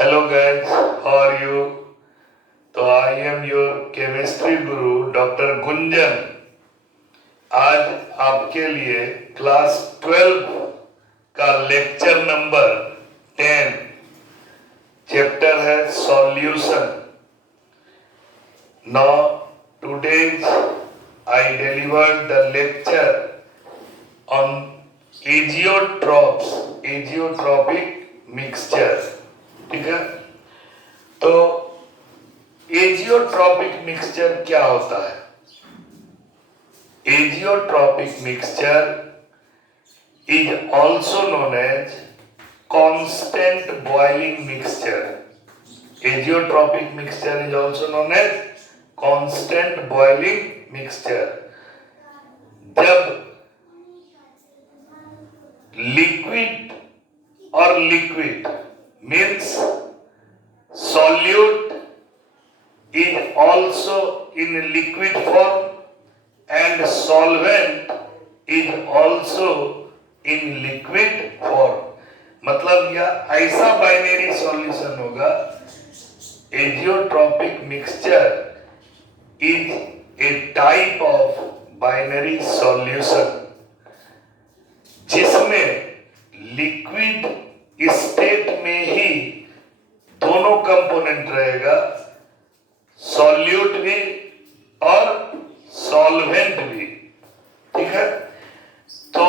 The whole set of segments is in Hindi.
Hello guys, how are you? तो I am your chemistry guru doctor Gunjan. आज आपके लिए क्लास 12 का लेक्चर नंबर 10 चैप्टर है solution. Now today I delivered the lecture on azeotropic mixture. ठीक है, तो एजियोट्रोपिक मिक्सचर क्या होता है? Azeotropic mixture is also known as constant boiling mixture. Azeotropic mixture is also known as constant boiling mixture. जब लिक्विड और liquid means solute is also in liquid form and solvent is also in liquid form। मतलब यह ऐसा बाइनरी सॉल्यूशन होगा। Azeotropic mixture is a type of binary solution जिसमें लिक्विड स्टेट में ही दोनों कंपोनेंट रहेगा, सॉल्यूट भी और सॉल्वेंट भी। ठीक है, तो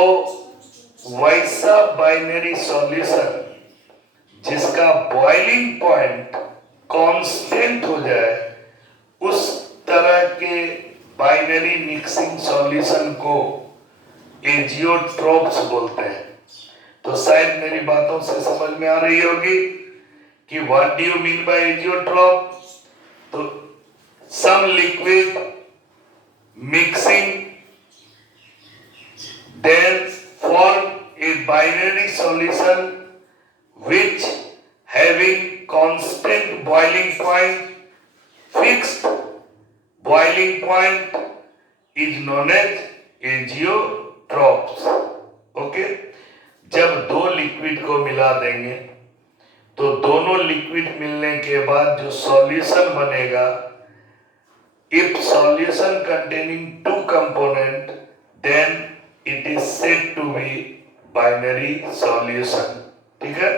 वैसा बाइनरी सॉल्यूशन जिसका बॉइलिंग पॉइंट कांस्टेंट हो जाए, उस तरह के बाइनरी मिक्सिंग सॉल्यूशन को एजियोट्रोप्स बोलते हैं। तो शायद मेरी बातों से समझ में आ रही होगी कि what do you mean by azeotrope. तो some liquid mixing then form a binary solution which having constant boiling point, fixed boiling point is known as azeotropes. Okay, जब दो लिक्विड को मिला देंगे तो दोनों लिक्विड मिलने के बाद जो सॉल्यूशन बनेगा, if solution containing two component then it is said to be binary solution. ठीक है,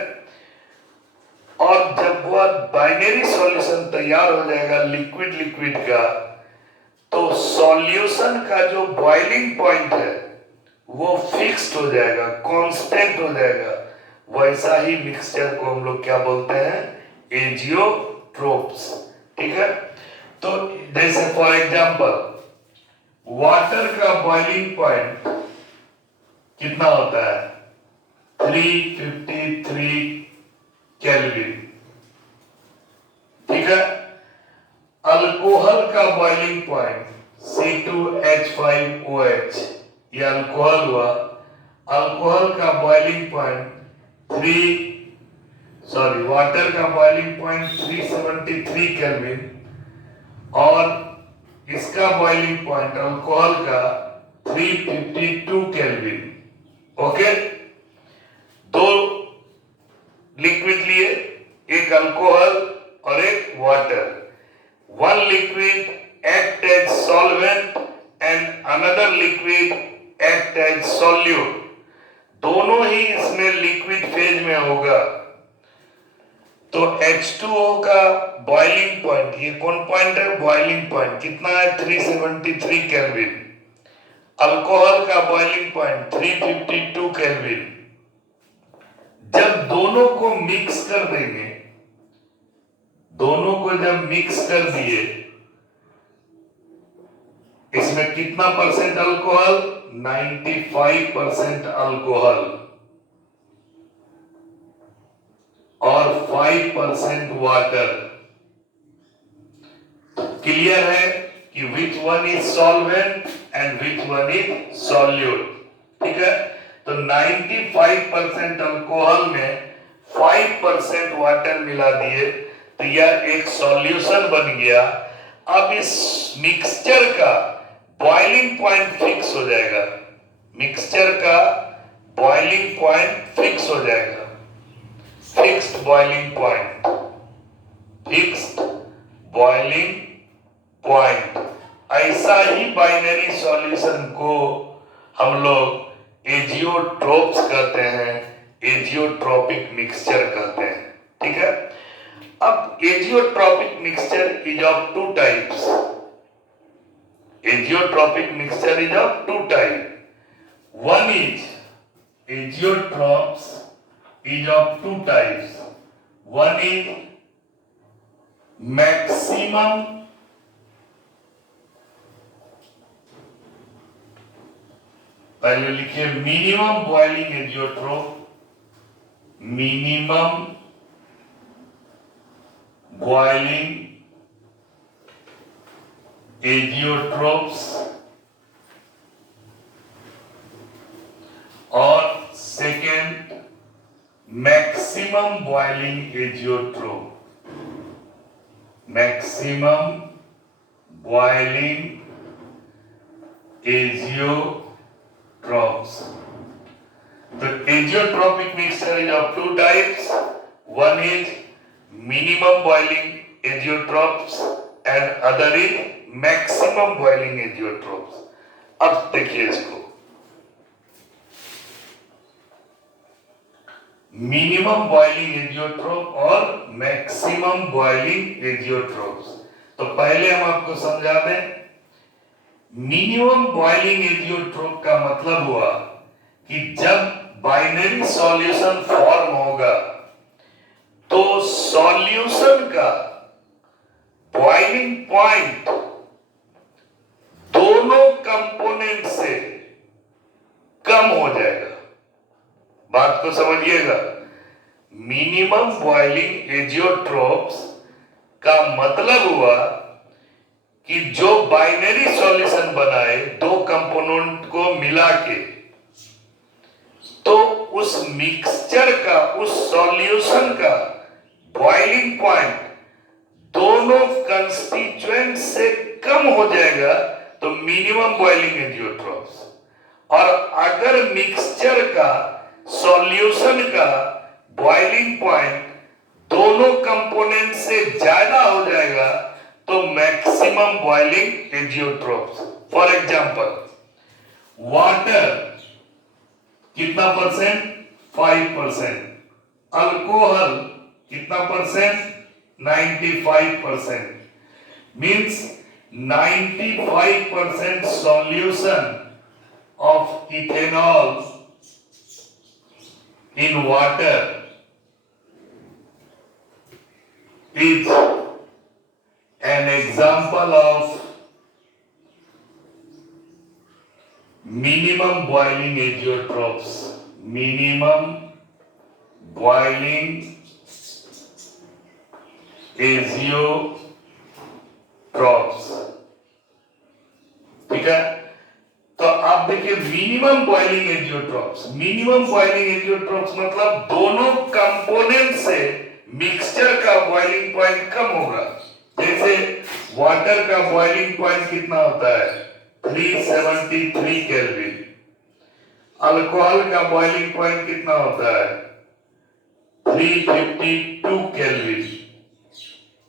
और जब वह बाइनरी सॉल्यूशन तैयार हो जाएगा लिक्विड लिक्विड का, तो सॉल्यूशन का जो बॉइलिंग पॉइंट है वो फिक्स्ड हो जाएगा, कांस्टेंट हो जाएगा। वैसा ही मिक्सचर को हम लोग क्या बोलते हैं? एजियोट्रोप्स। ठीक है, तो जैसे फॉर एग्जांपल वाटर का बॉइलिंग पॉइंट कितना होता है? 353 केल्विन। ठीक है, अल्कोहल का बॉइलिंग पॉइंट C2H5OH, ये अल्कोहल हुआ। अल्कोहल का बॉइलिंग पॉइंट वाटर का बॉइलिंग पॉइंट 373 केल्विन और इसका बॉइलिंग पॉइंट अल्कोहल का 352 केल्विन। ओके, दो लिक्विड लिए, एक अल्कोहल और एक water. One liquid act as solvent and another liquid act as solute. दोनों ही इसमें लिक्विड फेज में होगा। तो H2O का बॉइलिंग पॉइंट, ये कौन पॉइंट है? बॉइलिंग पॉइंट कितना है? 373 केल्विन। अल्कोहल का बॉइलिंग पॉइंट 352 केल्विन। जब दोनों को मिक्स कर देंगे, दोनों को जब मिक्स कर दिए, इसमें कितना परसेंट अल्कोहल? 95% अल्कोहल और 5% वाटर। क्लियर है कि which one is solvent and which one is solute. ठीक है, तो 95% अल्कोहल में 5% वाटर मिला दिए तो यह एक सॉल्यूशन बन गया। अब इस मिक्सचर का बॉइलिंग पॉइंट फिक्स हो जाएगा, मिक्सचर का बॉइलिंग पॉइंट फिक्स हो जाएगा, fixed boiling point. Boiling point. ऐसा ही बाइनरी सॉल्यूशन को हम लोग एजियोट्रोप्स कहते हैं, एजियोट्रोपिक मिक्सचर कहते हैं। ठीक है, अब azeotropic mixture is of two types. Azeotropic mixture is of two type. One is azeotrophs is of two types. One is maximum पहले लिखिए minimum boiling azeotrope, minimum boiling azeotropes, और second maximum boiling azeotrope, maximum boiling azeotropes. तो azeotropic mixture is of two types. One is minimum boiling azeotropes and other is maximum boiling azeotropes. अब देखिए इसको, मिनिमम बॉइलिंग एजियोट्रोप और मैक्सिमम बॉइलिंग एजियोट्रोप्स। तो पहले हम आपको समझा दें, मिनिमम बॉइलिंग एजियोट्रोप का मतलब हुआ कि जब बाइनरी सॉल्यूशन फॉर्म होगा तो सॉल्यूशन का बॉइलिंग पॉइंट दोनों कंपोनेंट से कम हो जाएगा। बात को समझिएगा, मिनिमम बॉइलिंग एजियोट्रोप्स का मतलब हुआ कि जो बाइनरी सॉल्यूशन बनाए दो कंपोनेंट को मिला के, तो उस मिक्सचर का, उस सॉल्यूशन का बॉइलिंग पॉइंट दोनों कंस्टिट्यूएंट से कम हो जाएगा तो मिनिमम बॉइलिंग एजियोट्रोप्स। और अगर मिक्सचर का, सॉल्यूशन का बॉइलिंग पॉइंट दोनों कंपोनेंट से ज्यादा हो जाएगा तो maximum boiling azeotropes. For example, water कितना परसेंट? 5%। अल्कोहल कितना percent? 95%। Means 95% solution of ethanol in water is an example of minimum boiling azeotrophs. Minimum boiling azeotrophs. ठीक है, तो आप देखिए minimum boiling azeotropes. Minimum boiling azeotropes मतलब दोनों कंपोनेंट से मिक्सचर का बॉइलिंग पॉइंट कम होगा। जैसे वाटर का बॉइलिंग पॉइंट कितना होता है? 373 केल्विन। अल्कोहल का बॉइलिंग पॉइंट कितना होता है? 352 केल्विन।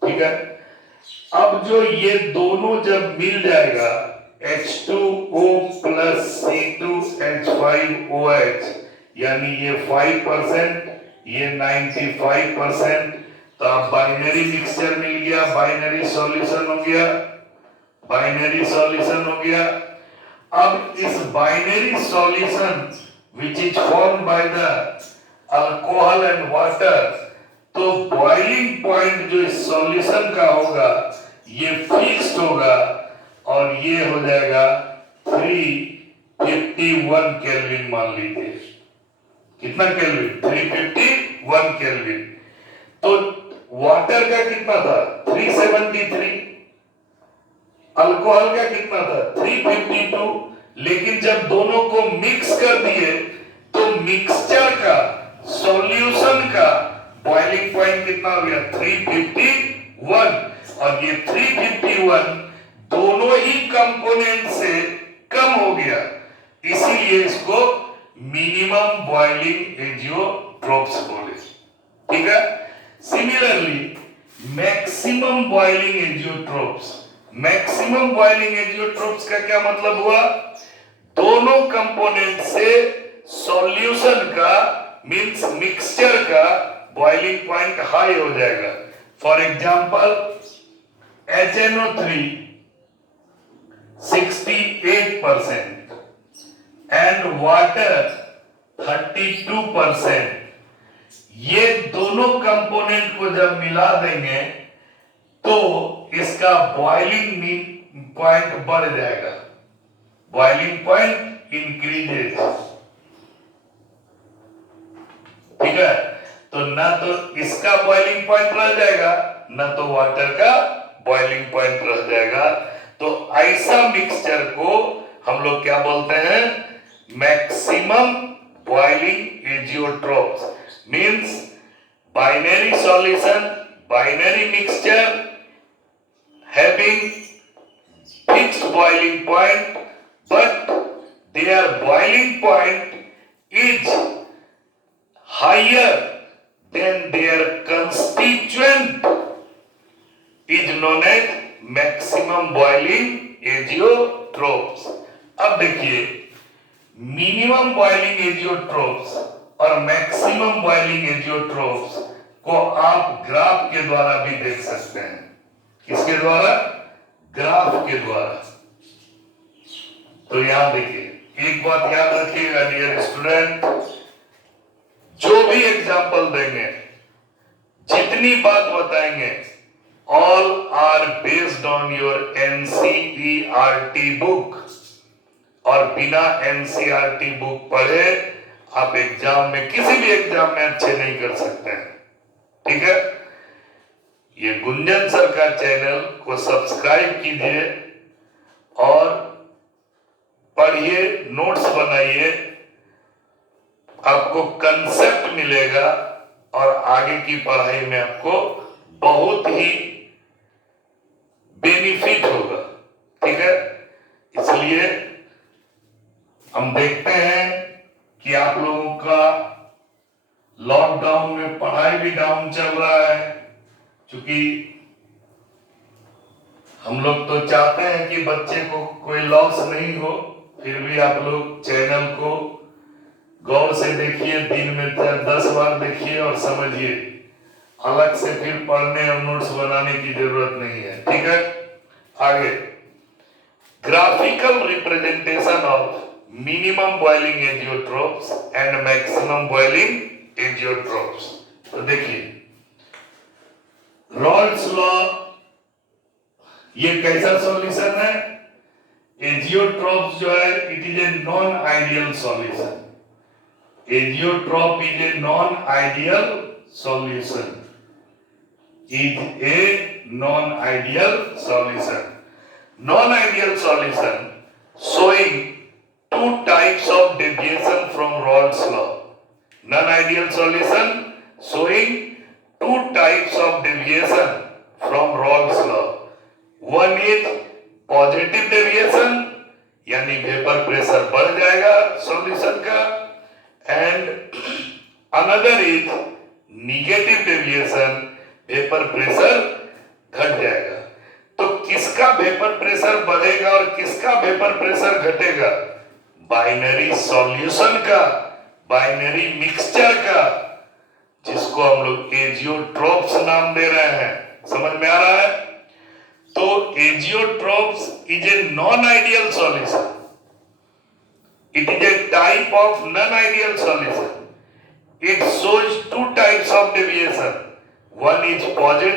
ठीक है, अब जो ये दोनों जब मिल जाएगा, H2O plus C2H5OH, यानी ये 5%, ये 95%, तो अब बाइनरी मिक्सचर मिल गया, बाइनरी सॉल्यूशन हो गया, बाइनरी सॉल्यूशन हो गया। अब इस binary solution which is formed by the alcohol and water, तो बॉइलिंग पॉइंट जो इस सॉल्यूशन का होगा ये फिक्स्ड होगा और ये हो जाएगा 351 केल्विन। मान लीजिए कितना केल्विन? 351 केल्विन। तो वाटर का कितना था? 373। अल्कोहल का कितना था? 352। लेकिन जब दोनों को मिक्स कर दिए तो मिक्सचर का, सॉल्यूशन का बॉइलिंग पॉइंट कितना हो गया? 351। और ये 351 दोनों ही कंपोनेंट से कम हो गया, इसीलिए इसको मिनिमम बॉइलिंग एजियोट्रोप्स बोले। ठीक है, similarly maximum boiling azeotropes. Maximum boiling azeotropes का क्या मतलब हुआ? दोनों कंपोनेंट से सॉल्यूशन का मींस मिक्सचर का बॉइलिंग पॉइंट हाई हो जाएगा। For example HNO3 68% and water 32%। ये दोनों कंपोनेंट को जब मिला देंगे तो इसका बॉइलिंग पॉइंट बढ़ जाएगा, बॉइलिंग पॉइंट इंक्रीजेस। ठीक है, तो ना तो इसका बॉइलिंग पॉइंट रह जाएगा ना तो वाटर का बॉइलिंग पॉइंट रह जाएगा। तो ऐसा मिक्सचर को हम लोग क्या बोलते हैं? Maximum boiling azeotropes. Means binary solution, binary mixture having fixed boiling point, but their boiling point is higher than their constituent is known as maximum boiling azeotrophs। अब देखिए, मिनिमम बॉइलिंग एजियोट्रोप्स और मैक्सिमम बॉइलिंग एजियोट्रोप्स को आप ग्राफ के द्वारा भी देख सकते हैं। किसके द्वारा? ग्राफ के द्वारा। तो यहां देखिए, एक बात याद रखिएगा डियर स्टूडेंट, जो भी एग्जाम्पल देंगे, जितनी बात बताएंगे, all are based on your NCERT book. और बिना NCERT बुक पढ़े आप एग्जाम में, किसी भी एग्जाम में अच्छे नहीं कर सकते हैं। ठीक है, ये गुंजन सर का चैनल को सब्सक्राइब कीजिए और पढ़िए, नोट्स बनाइए, आपको कंसेप्ट मिलेगा और आगे की पढ़ाई में आपको बहुत ही बेनिफिट होगा। ठीक है, इसलिए हम देखते हैं कि आप लोगों का लॉकडाउन में पढ़ाई भी डाउन चल रहा है, क्योंकि हम लोग तो चाहते हैं कि बच्चे को कोई लॉस नहीं हो। फिर भी आप लोग चैनल को गौर से देखिए, दिन में 10 बार देखिए और समझिए। अलग से फिर पढ़ने और नोट्स बनाने की जरूरत नहीं है। ठीक है, आगे graphical representation of minimum boiling azeotropes and maximum boiling azeotropes. तो देखिए, रॉल्स लॉ, ये कैसा सॉल्यूशन है? एजियोट्रोप्स जो है, it is a non ideal solution. Azeotrope is a non ideal solution, is a non ideal solution. Non ideal solution showing two types of deviation from Rolle's law। Non-ideal solution showing two types of deviation from Rolle's law। One is positive deviation, यानी वेपर प्रेशर बढ़ जाएगा सॉल्यूशन का, and another is negative deviation, vapour pressure घट जाएगा। तो किसका वेपर प्रेशर बढ़ेगा और किसका वेपर प्रेशर घटेगा? बाइनरी सॉल्यूशन का, बाइनरी मिक्सचर का, जिसको हम लोग एजियोट्रोप्स नाम दे रहे हैं। समझ में आ रहा है? तो azeotropes is a non ideal solution, it is a type of non ideal solution. It shows two types of deviation. One is positive